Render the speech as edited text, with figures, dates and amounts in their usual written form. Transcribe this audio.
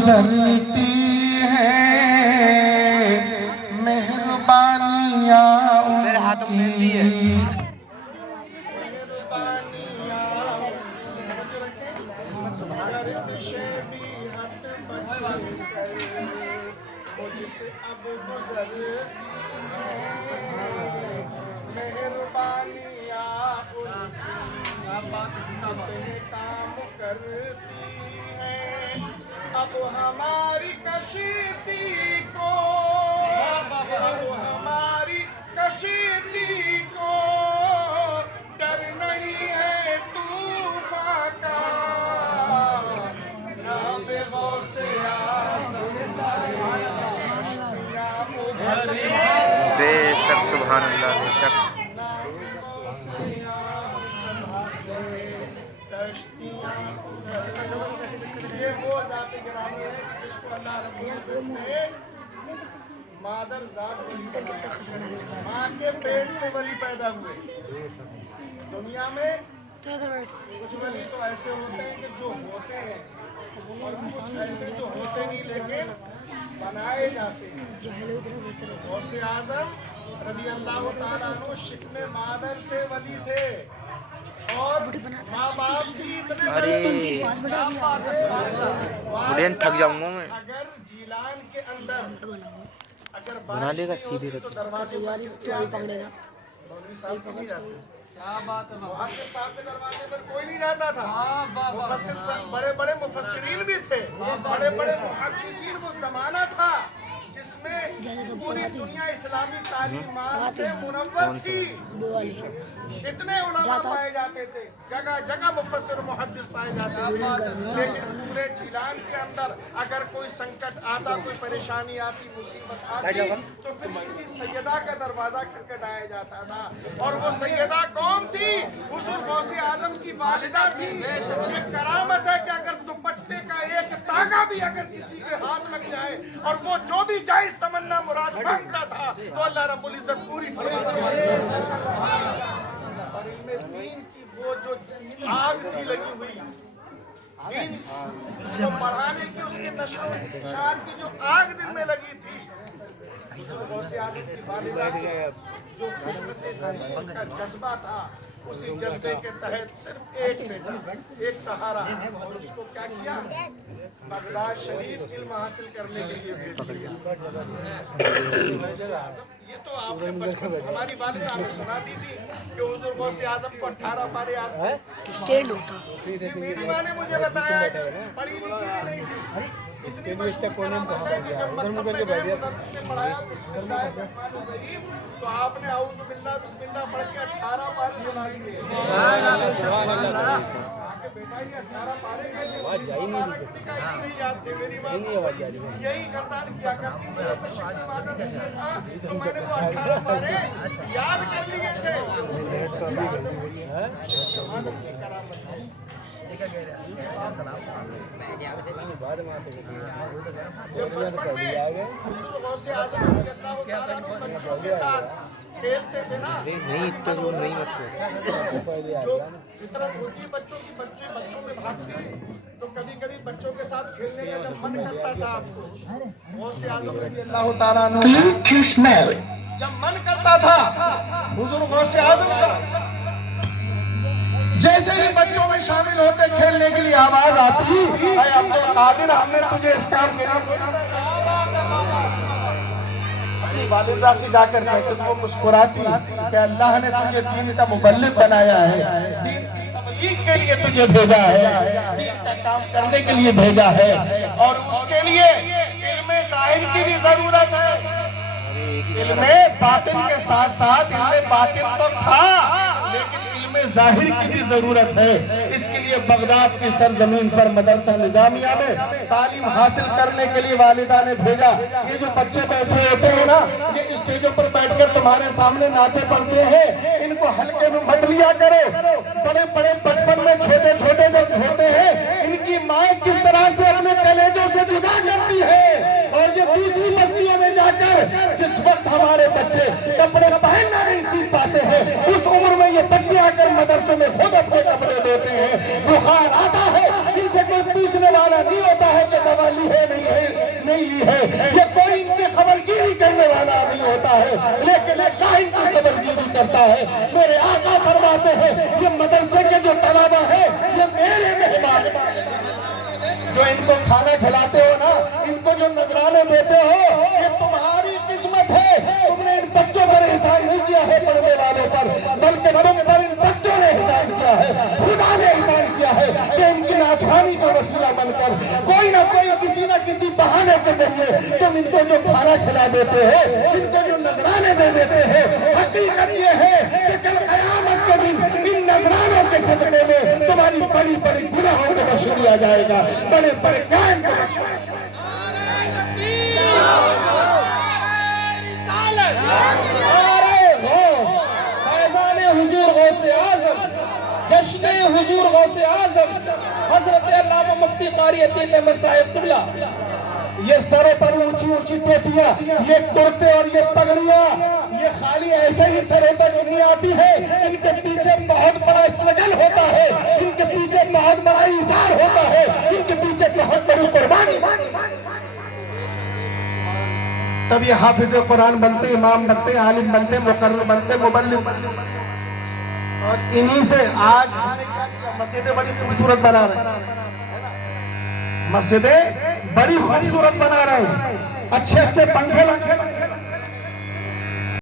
گزرتی ہے مہربانیاں ان کی، گردش بھی ہٹ بچ کر مجھ سے اب گزرتی ہے مہربانیاں ان کی، کتنے کام کرتی ہیں اب ہماری کشتی کو، اب ہماری کشتی کو ڈر نہیں ہے طوفان کا، نام غوث اعظم سے کشتیاں ابھرتی ہیں، بے شک سبحان اللہ بے شک۔ نام غوث اعظم سے کشتیاں ابھرتی ہیں۔ یہ وہ ذات گرامی ہے جس کو اللہ رب العزت نے مادر ذات ماں کے پیٹ سے ولی پیدا ہوئے۔ دنیا میں کچھ ولی تو ایسے ہوتے ہیں کہ جو ہوتے ہیں اور کچھ ایسے جو ہوتے نہیں لیکن بنائے جاتے ہیں۔ غوث اعظم رضی اللہ تعالیٰ عنہ شکم مادر سے ولی تھے اور ماں باپ کی اتنے ارے بڑھین تھک جاؤں گا میں۔ اگر جیلان کے اندر اگر بنا لے گا بارش سیدھی نہیں ہوتی تو دروازے پر کس کے آتے ہیں؟ مولوی صاحب نہیں رہتے، وہاں کے سامنے دروازے پر کوئی نہیں رہتا تھا۔ مفسر صاحب بڑے بڑے مفسرین بھی تھے، بڑے بڑے محدثین، وہ زمانہ تھا جس میں پوری دنیا اسلامی تعلیمات سے منور تھی۔ اتنے علماء پائے جاتے تھے، جگہ جگہ مفسر و محدث پائے جاتے تھے، لیکن پورے جیلان کے اندر اگر کوئی سنکٹ آتا، کوئی پریشانی آتی، مصیبت آتی تو پھر کسی سیدہ کا دروازہ کھٹکھٹایا جاتا تھا، اور وہ سیدہ کون تھی؟ حضور غوث اعظم کی والدہ تھی۔ یہ کرامت ہے کہ اگر دوپٹے کا ایک تاگا بھی اگر کسی کے ہاتھ لگ جائے اور وہ جو بھی جائز تمنا مراد مانگتا تھا تو اللہ رب العزت پوری فرماتا ہے۔ اور ان میں دین کی وہ جو آگ تھی لگی ہوئی، دین کو پڑھانے کی، اس کے نشر و انتشار کی جو آگ دل میں لگی تھی، حضور غوث اعظم کی والدہ جو خدمت دین کا جذبہ تھا، اسی جذبے کے تحت صرف ایک بیٹا، ایک سہارا، اور اس کو کیا کیا؟ بغداد شریف علم حاصل کرنے کے لیے بھیج دیا۔ یہ تو آپ نے بچپن ہماری والدہ ہمیں سناتی تھی کہ حضور غوث اعظم کو 18 پارے آتے اسٹینڈ ہوتا۔ میری ماں نے مجھے بتایا کہ پڑھی لکھی بھی نہیں تھی، اتنی مشہور کرامت ہے کہ جب مکتب میں گئے مدرس نے پڑھایا بسم اللہ الرحمن الرحیم تو آپ نے اعوذ باللہ بسم اللہ پڑھ کے 18 پارے سنا دیے۔ کہ بیٹا یہ 18 پارے کیسے ہوئی؟ 20 پارے کیوں نکائی نہیں یاد تھے؟ میری ماں یہی گردان کیا کرتی تھی، جب میں شکل مادر میں تھا تو میں نے وہ 18 پارے یاد کر لیے تھے۔ مادر کی کرامت ہے۔ جب بچپن میں حضور غوث اعظم رضی اللہ تعالیٰ عنہ بچوں کے ساتھ کھیلتے تھے نا، نہیں تو نہیں مت جو فطرت ہوتی ہے بچوں کی، بچوں میں بھاگتے ہیں، تو کبھی کبھی بچوں کے ساتھ کھیلنے کا جب من کرتا تھا آپ کو، غوث اعظم رضی اللہ تعالیٰ عنہ جب من کرتا تھا حضور غوث اعظم کا، جیسے ہی بچوں میں شامل ہوتے کھیلنے کے لیے آواز آتی، اے عبدالقادر ہم نے تجھے اس کام کے لیے اپنی والدہ سے جا کر کہتے تو وہ مسکراتی کہ اللہ نے تجھے دین کا مبلغ بنایا ہے، دین کی تبلیغ کے لیے تجھے بھیجا ہے، دین کا کام کرنے کے لیے بھیجا ہے، اور اس کے لیے علم ظاہر کی بھی ضرورت ہے۔ علم باطن کے ساتھ ساتھ علم باطن تو تھا لیکن علم ظاہر کی بھی ضرورت ہے۔ اس کے لیے بغداد کی سرزمین پر مدرسہ نظامیہ میں تعلیم حاصل کرنے کے لیے والدہ نے بھیجا۔ یہ جو بچے بیٹھے ہوتے ہیں نا، یہ اسٹیجوں پر بیٹھ کر تمہارے سامنے نعتیں پڑھتے ہیں، ان کو ہلکے میں مت لیا کرو۔ بڑے بڑے بچپن میں چھوٹے چھوٹے جب ہوتے ہیں، ان کی ماں کس طرح سے اپنے کلیجوں سے جدا کرتی ہے، اور یہ دوسری بستیوں میں جا کر جس وقت ہمارے بچے کپڑے پہننا نہیں سیکھ پاتے ہیں، اس عمر میں یہ بچے آ کر مدرسے میں خود اپنے کپڑے دیتے ہیں۔ بخار آتا ہے، ان سے کوئی پوچھنے والا نہیں ہوتا ہے کہ دوا لی ہے نہیں نہیں لی ہے. یہ کوئی ان کی خبرگیری کرنے والا نہیں ہوتا ہے لیکن اللہ ان کی خبرگیری کرتا ہے. میرے آقا فرماتے ہیں یہ مدرسے کے جو طلبہ ہیں یہ میرے مہمان. جو ان کو کھانا کھلاتے ہو نا, ان کو جو نذرانے دیتے ہو, یہ تمہاری قسمت ہے. تم نے ان بچوں پر احسان نہیں کیا ہے پڑھنے والوں پر, بلکہ تم پر ان بچوں نے احسان کیا ہے. خدا نے احسان کیا ہے کہ ان کی ناتوانی کا وسیلہ بن کر کوئی نہ کوئی کسی نہ کسی بہانے کے ذریعے تم ان کو جو کھانا کھلا دیتے ہیں, ان کو جو نذرانے دے دیتے ہیں. حقیقت یہ ہے کہ کل قیامت کے دن ان نذرانوں کے صدقے میں تمہاری بڑی بڑی گناہوں کو بخش دیا جائے گا, بڑے بڑے قائم کو بخش دیا جائے گا. فیضان حضور غوث اعظم, جشن حضور غوث اعظم حضرت علامہ مفتی قاری عطیل احمد صاحب قبلہ. یہ سروں پر اونچی اونچی ٹوپیاں, یہ کرتے اور یہ پگڑیاں, یہ خالی ایسے ہی سروں تک نہیں آتی ہے. ان کے پیچھے بہت بڑا اسٹرگل ہوتا ہے, ان کے پیچھے بہت بڑا ایثار ہوتا ہے, ان کے پیچھے بہت بڑی قربانی. تب یہ حافظ قرآن بنتے, امام بنتے, عالم بنتے, مقرر بنتے, مبلغ بنتے. اور انہی سے آج ہم نے کیا کیا, مسجدیں بڑی خوبصورت بنا رہے ہیں, مسجدیں بڑی خوبصورت بنا رہے ہیں, اچھے اچھے پنکھے لگے.